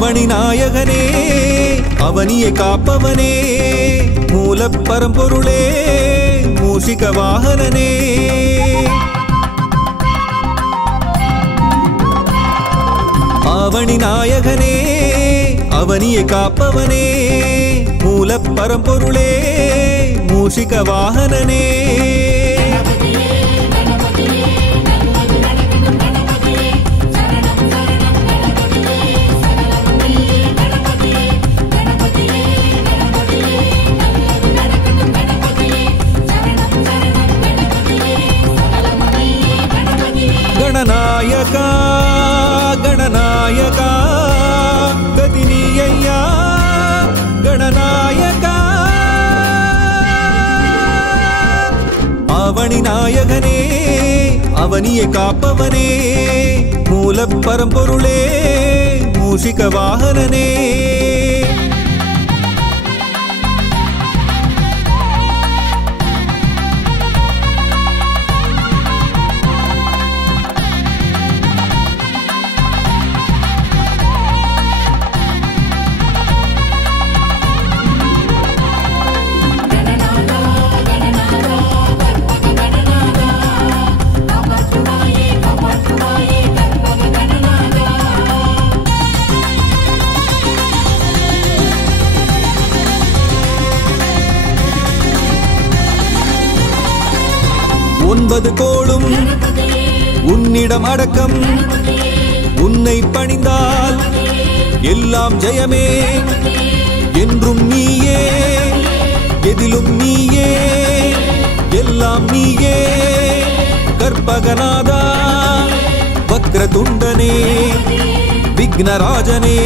ஆவணி நாயகனே அவனியை காப்பவனே மூலப் பரம்பொருளே மூஷிக வாகனனே ஆவணி நாயகனே அவனியை காப்பவனே மூலப் பரம்பொருளே மூஷிக வாகனனே गणनायका गणनायका गतिनीय्या गणनायका आवणि नायकने அவனியை காப்பவனே மூலப் பரம்பொருளே மூஷிக வாகனனே ஒன்பது கோளும் உன்னிடம் அடக்கம் உன்னை பணிந்தால் எல்லாம் ஜெயமே என்றும் நீயே எதிலும் நீயே எல்லாம் நீயே கற்பகநாதா வக்ரதுண்டனே விக்னராஜனே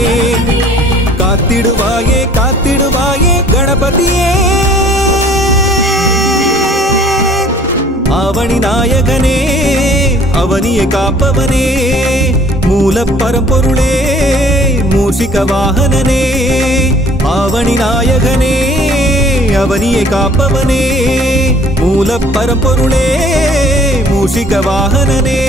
காத்திடுவாயே காத்திடுவாயே கணபதியே ஆவணி நாயகனே அவனியை காப்பவனே மூலப் பரம்பொருளே மூஷிக வாகனனே ஆவணி நாயகனே அவனியை காப்பவனே மூலப் பரம்பொருளே மூஷிக வாகனனே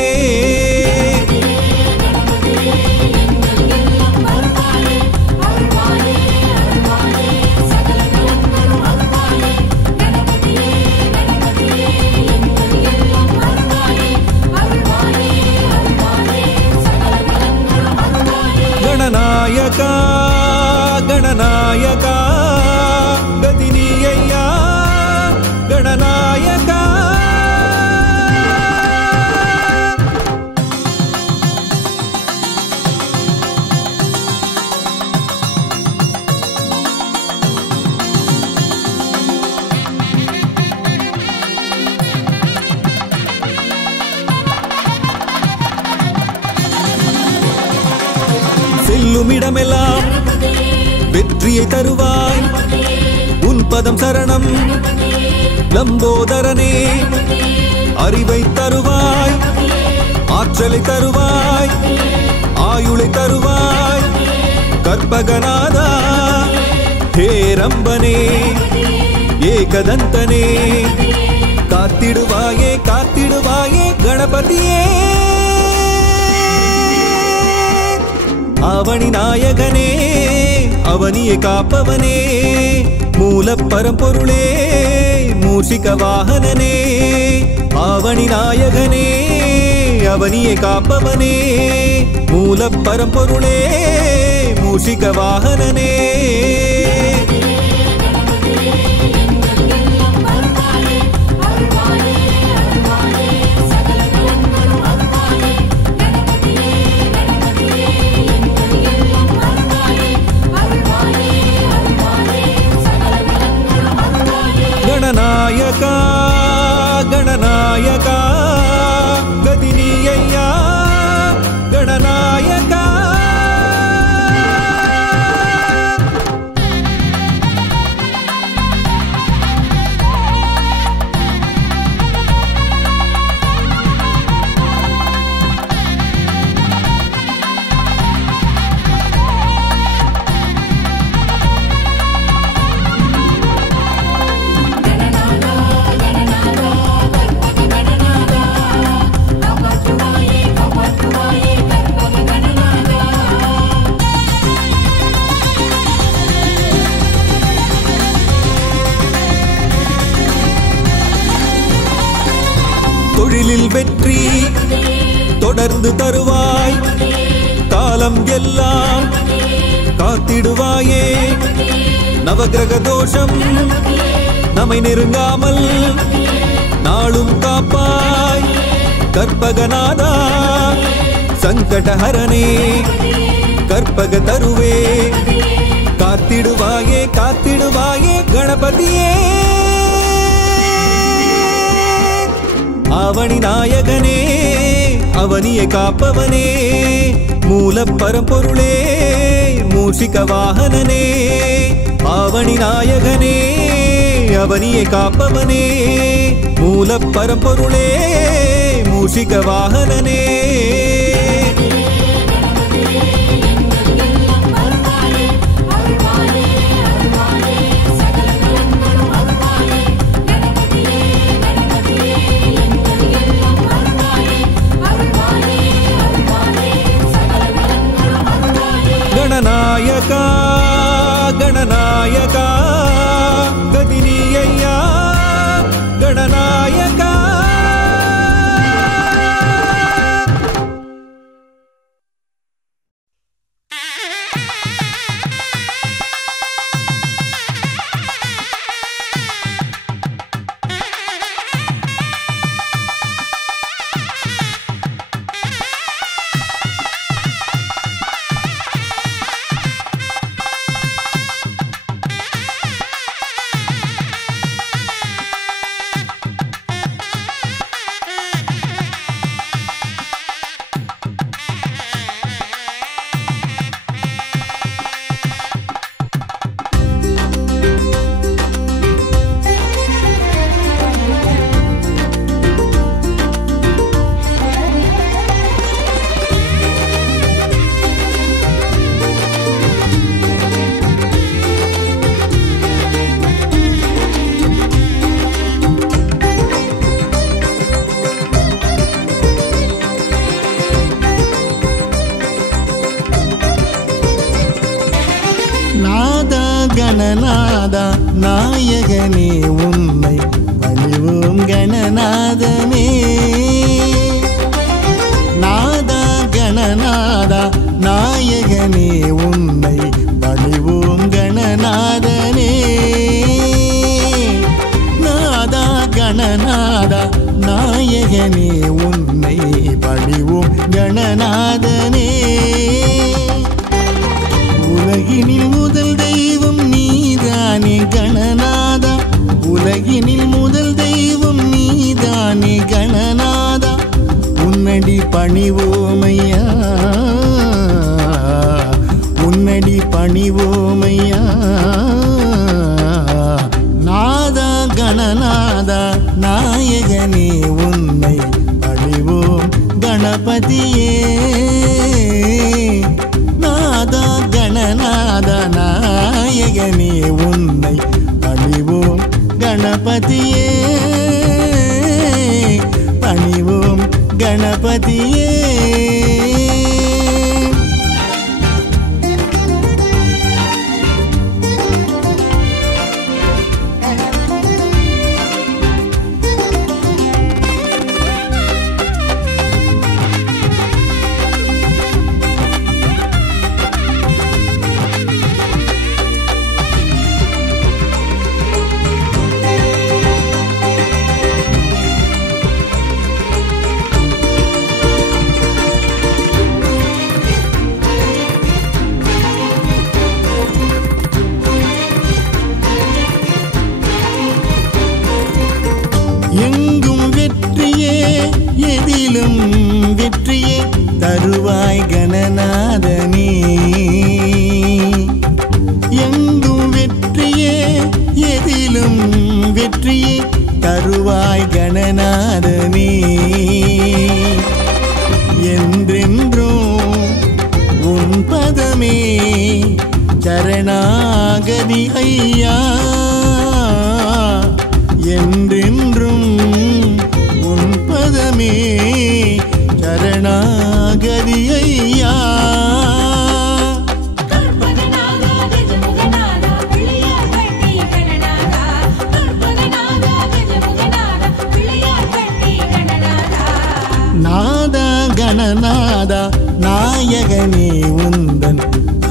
गणनायका गणनायका गतिनीय्या गणनायका செல்லுமிடமெல்லாம் வெற்றியை தருவாய் உன் பதம் சரணம் லம்போதரனே அறிவை தருவாய் ஆற்றலை தருவாய் ஆயுளை தருவாய் கற்பகநாதா ஹேரம்பனே ஏகதந்தனே காத்திடுவாயே காத்திடுவாயே கணபதியே ஆவணி நாயகனே அவனியை காப்பவனே மூலப் பரம்பொருளே மூஷிக வாகனனே ஆவணி நாயகனே அவனியை காப்பவனே மூலப் பரம்பொருளே மூஷிக வாகனனே गणनायका गणनायका गतिनीय्या गणनायका பொழுது தருவாய் காலம் எல்லாம் காத்திடுவாயே நவகிரக தோஷம் நம்மை நெருங்காமல் நாளும் காப்பாய் கற்பகநாதா சங்கடஹரனே கற்பக தருவே காத்திடுவாயே காத்திடுவாயே கணபதியே அவனி நாயகனே அவனியை காப்பவனே மூல பரம்பொருளே மூஷிக வாகனனே அவனி நாயகனே அவனியை காப்பவனே மூல பரம்பொருளே மூஷிக வாகனனே गणनायका गणनायका गदिनीय्या गणनायका கணநாதா நாயகனே உன்னை பணிவோம் கணநாதனே நாதா கணநாதா நாயகனே உன்னை பணிவோம் கணநாதனே நாதா கணநாதா நாயகனே உன்னை பணிவோம் கணநாதனே உலகினில் முதல் தெய்வம் நீதானே கணநாதா உலகினில் முதல் தெய்வம் நீதானே கணநாதா உன்னடி பணிவோமையா உன்னடி பணிவோமையா நாதா கணநாதா நாயகனே உன்னை பணிவோம் கணபதியே நாதா கணநாதா நாயகனே உன்னை பணிவோம் கணபதியே பணிவோம் கணபதியே எங்கும் வெற்றியே எதிலும் வெற்றியே தருவாய் கணநாதனே எங்கும் வெற்றியே எதிலும் வெற்றியே தருவாய் கணநாதனே என்றென்றும் உன் பதமே சரணாகதி ஐயா என்றென்றும் உன் பதமே சரணாகதி ஐயா நாதா கணநாதா நாயகனே உந்தன்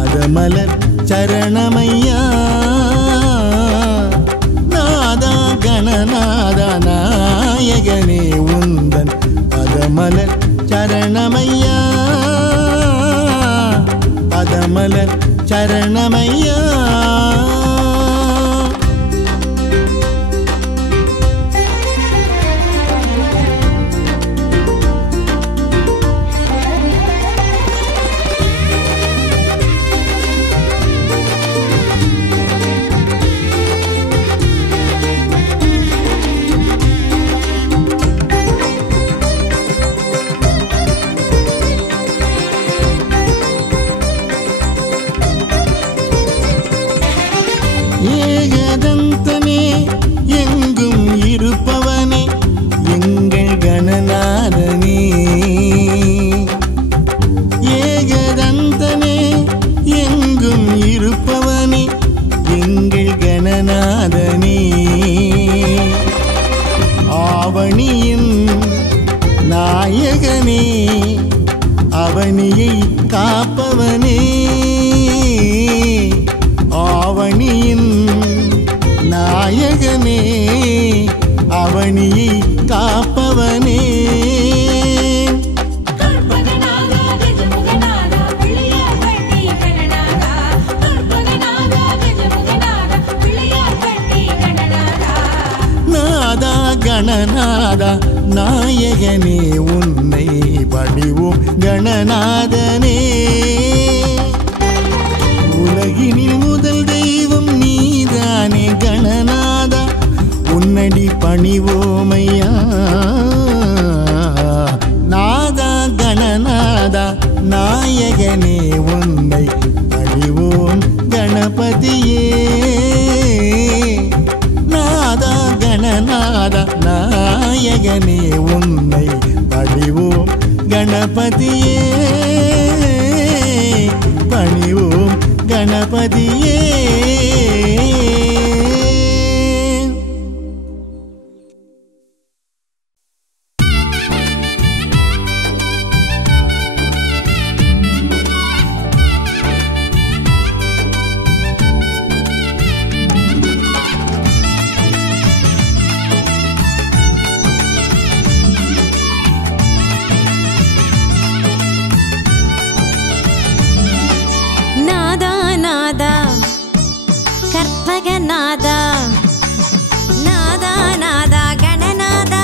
அதமலர் சரணமையா. நாதா கணநாதா நாயகனே உந்தன் பதமலர் சரணமையா. பதமலர் சரணமையா. ஏகதந்தனே எங்கும் இருப்பவனே எங்கள் கணநாதனே. ஏகதந்தனே எங்கும் இருப்பவனே எங்கள் கணநாதனே. ஆவணியின் நாயகனே அவனியை காப்பவனே. ஆவணியின் நாயகனே அவனியை காப்பவனே. நாதா கணநாதா நாயகனே உன்னை பணிவோம் கணநாதனே. உலகினில் முதல் தெய்வம் நீதானே கணநாதா உன்னடி பணிவோமையா. நாதா கணநாதா நாயகனே உன்னை பணிவோம் கணபதியே. நாதா கணநாதா நாயகனே உன்னை பணிவோம் கணபதியே. பணிவோம் கணபதியே. கற்பகநாதா நாதா நாதா கணநாதா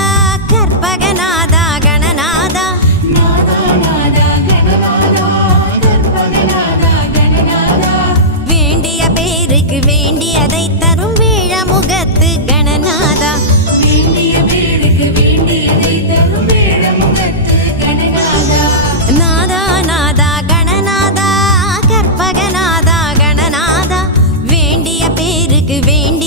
கற்பகநாதா கணநாதா. நாதா நாதா கணநாதா கற்பகநாதா கணநாதா. வேண்டிய பேருக்கு வேண்டியதை தரும் வேழமுகத்து கணநாதா. வேண்டிய பேருக்கு வேண்டியதை தரும் வேழமுகத்து கணநாதா. நாதா நாதா கணநாதா கற்பகநாதா கணநாதா. வேண்டிய பேருக்கு வேண்டிய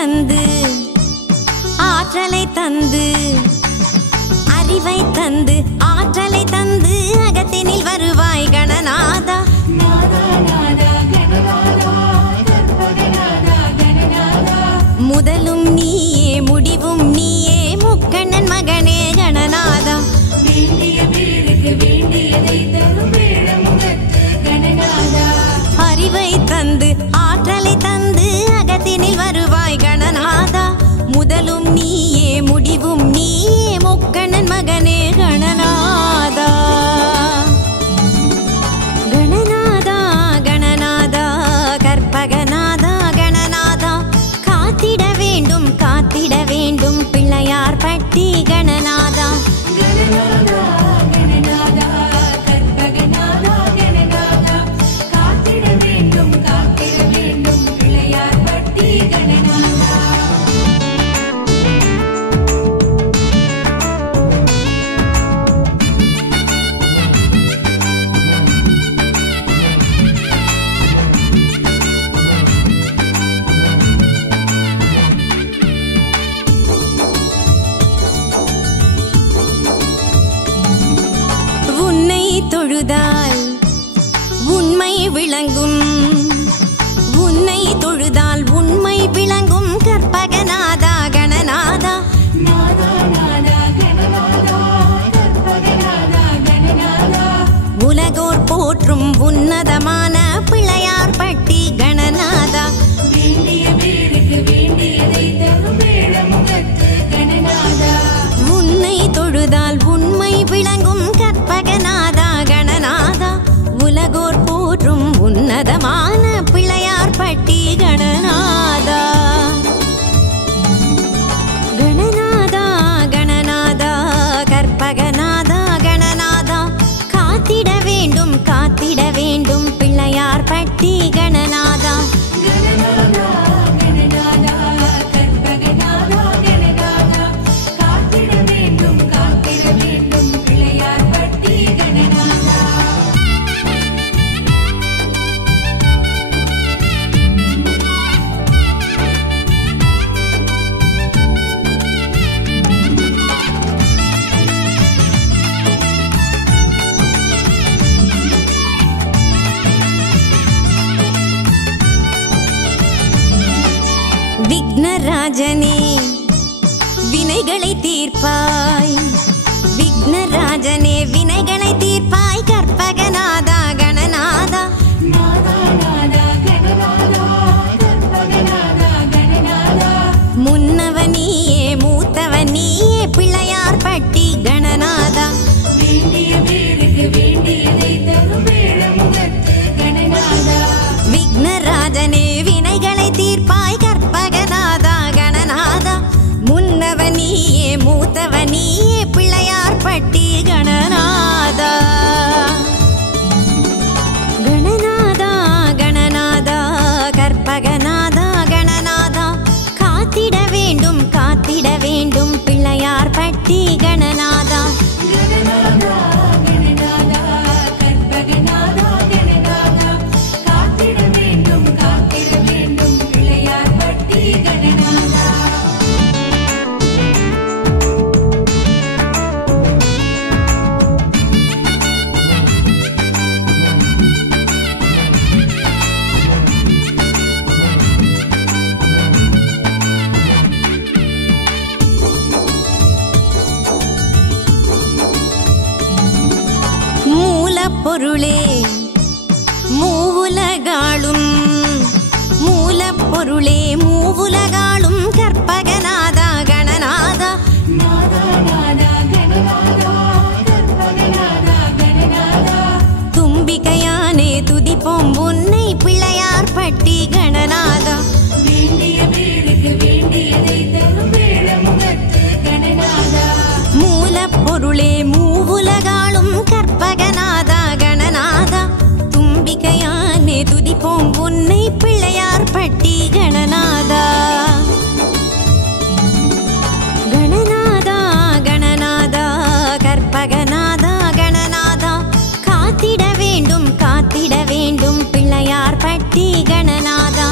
தந்து ஆற்றலை தந்து அறிவை தந்து ஆற்றலை தந்து அகத்தினில் வருவாய் கணநாதா. முதலும் நீயே முடிவும் நீயே முக்கண்ணன் மகனே கணநாதா. அறிவை தந்து ஆற்றலை தந்து அகத்தினில் வருவாய் கணநாதா. முதலும் நீயே முடிவும் நீயே முக்கண்ணன் மகனே கணநாதா. கணநாதா கணநாதா கற்பகநாதா கணநாதா காத்திட வேண்டும் பிள்ளையார் பட்டி கணநாதா. தொழுதால் உண்மை விளங்கும், உன்னை தொழுதால் உண்மை விளங்கும் கற்பகநாதா கணநாதா. உலகோர் போற்றும் உன்னதமான பிள்ளையார் பட்டி கணநாதா. உன்னை தொழுதால் உண்மை விளங்கும் கற்பகநாதா கணநாதா. உலகோர் போற்றும் உன்னதமான பிள்ளையார் பட்டி கணநாதா. கணநாதா கணநாதா கற்பகநாதா கணநாதா காத்திட வேண்டும் பிள்ளையார் பட்டி கணநாதா. விக்னராஜனே வினைகளை தீர்ப்பாய், விக்னராஜனே வினைகளை தீர்ப்பாய் கற்பகநாதா கணநாதா. முன்னவனியே மூத்தவனியே பிள்ளையார் பட்டி கணநாதா. விக்னராஜனே வினைகளை தீர்ப்பாய் கற்பகநாதா கணநாதா. முன்னவனியே மூத்தவனியே பிள்ளையார் பட்டி கணநாதா. கணநாதா கணநாதா கற்பகநாதா கணநாதா காத்திட வேண்டும் பிள்ளையார் பட்டி கணநாதா. மூலப்பொருளே மூவுலகாளும், மூலப்பொருளே மூவுலகாளும் கற்பகநாதா கணநாதா. தும்பிக்கையானே துதிப்போம் உன்னை பிள்ளையார் பட்டி கணநாதா. மூலப்பொருளே மூவுலகாளும் கற்பகநாதா கணநாதா. தும்பிக்கையானே துதிப்போம் உன்னை பிள்ளையார் பட்டி கணநாதா. கணநாதா கணநாதா கற்பகநாதா கணநாதா காத்திட வேண்டும் பிள்ளையார் பட்டி கணநாதா.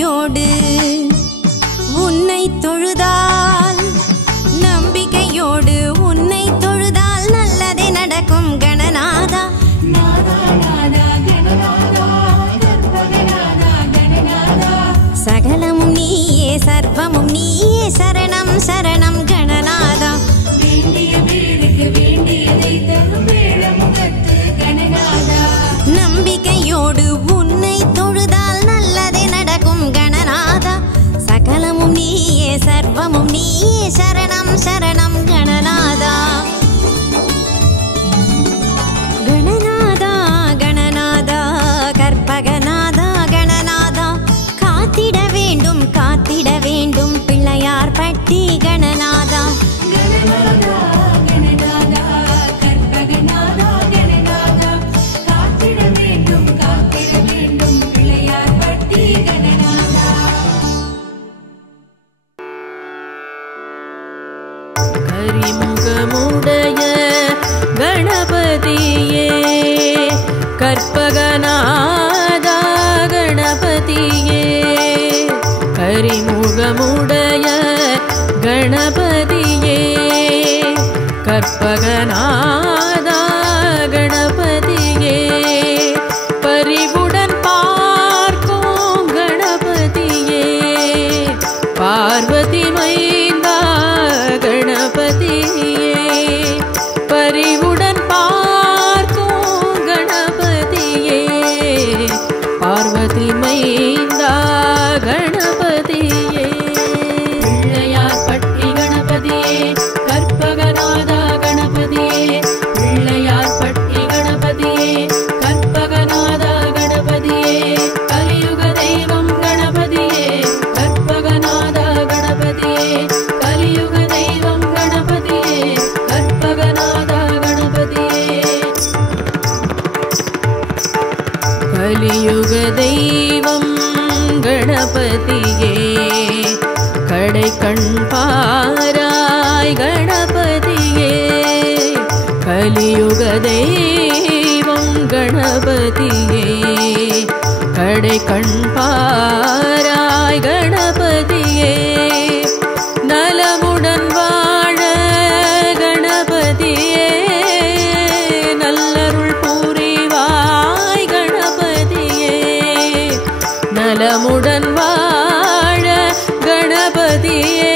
நம்பிக்கையோடு உன்னை தொழுதால் நம்பிக்கையோடு உன்னை தொழுதால் நல்லதே நடக்கும் கணநாதா. சகலமும் நீயே சர்வமும் நீயே சரணம் சரணம் கணநாதா. நம்பிக்கையோடு உன்னை தொழுதால் நல்லதே நடக்கும் கணநாதா. சகலமும் நீயே சர்வமும் நீயே சரணம் சரணம் கணநாதா. கணநாதா கணநாதா கற்பகநாதா கணநாதா காத்திட வேண்டும் பிள்ளையார் பட்டி கணநாதா. கரிமுகமுடைய கணபதியே கற்பகநாதா கணபதியே கரிமுகமுடைய கணபதியே கற்பகநாதா கணபதியே பரிவுடன் பார்க்கும் கணபதியே பார்வதி மைந்தா கணபதியே பரிவுடன் பார்க்கும் கணபதியே பார்வதி மைந்தா கணபதியே பிள்ளையார் பட்டி கணபதியே கற்பகநாதா கணபதியே பிள்ளையார் பட்டி கணபதியே கற்பகநாதா கணபதியே கலியுக தெய்வம் கணபதியே கற்பகநாதா கணபதியே கலியுக தெய்வம் கணபதியே கற்பகநாதா கணபதியே கலியுக தெய்வம் கணபதியே கடை கண் பாராய் கணபதியே கலியுக தெய்வம் கணபதியே கடை கண் பாராய் கணபதியே நலமுடன் வாழ கணபதியே நல்லருள் புரிவாய் கணபதியே நலமுடன் வாழ கணபதியே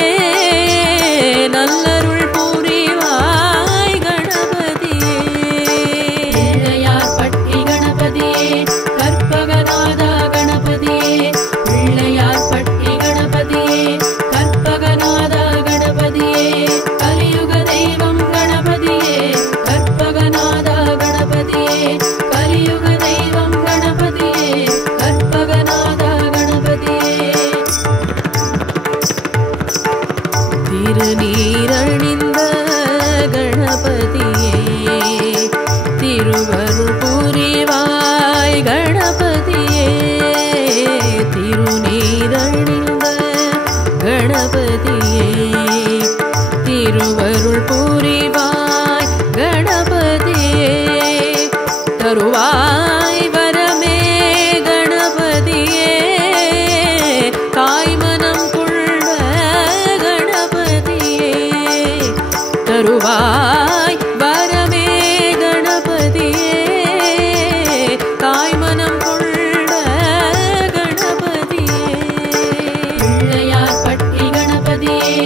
நல்லருள் புரிவாய் கணபதியே பிள்ளையார் பட்டி கணபதியே கற்பகநாதா கணபதியே பிள்ளையார் பட்டி கணபதியே கற்பகநாதா கணபதியே கலியுக தெய்வம் கணபதியே கற்பகநாதா கணபதியே கலியுக தெய்வம் கணபதியே கற்பகநாதா கணபதியே திருநீரணிந்த கணபதியே திருவருள் புரிவாய் கணபதியே திருநீரணிந்த கணபதியே திருவருள் புரிவாய் கணபதியே தருவாய் வரமே கணபதியே தாய்மனம் கொண்ட கணபதியே தருவாய் வரமே கணபதியே தாய்மனம் கொண்ட கணபதியே பிள்ளையார் பட்டி கணபதியே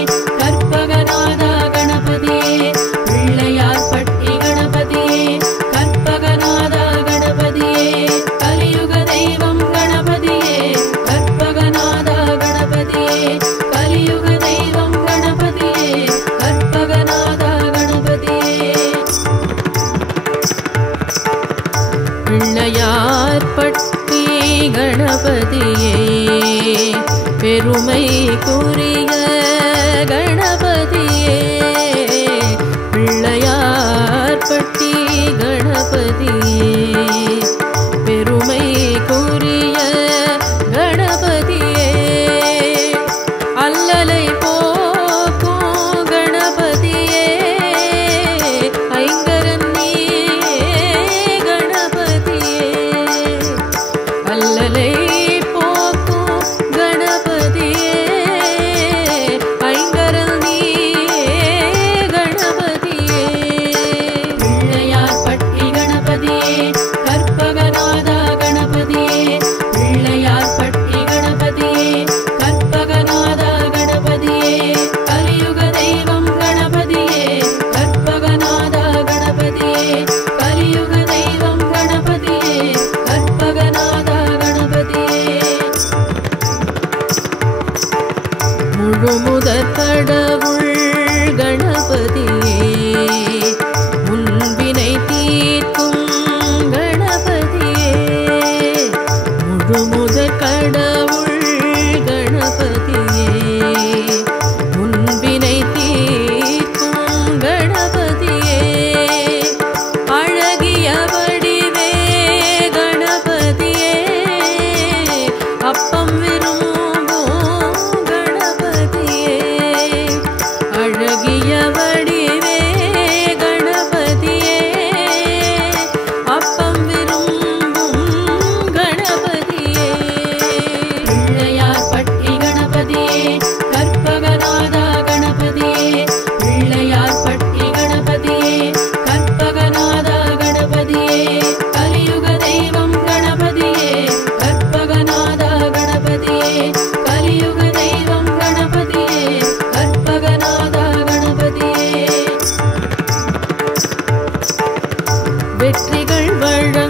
கற்பகநாதா கணபதியே பிள்ளையார் பட்டி கணபதியே கற்பகநாதா கணபதியே கலியுக தெய்வம் கணபதியே கற்பகநாதா கணபதியே கலியுக தெய்வம் கணபதியே கற்பகநாதா கணபதியே பிள்ளையார் பட்டி கணபதியே பெருமைக்குரிய கணபதியே பிள்ளையார் பட்டி கணபதியே பெருமைக்குரிய கணபதியே அல்லலை போக்கும் கணபதியே ஐங்கரன் நீயே கணபதியே அல்லலை போக்கும் ஆசிகள் வழங்க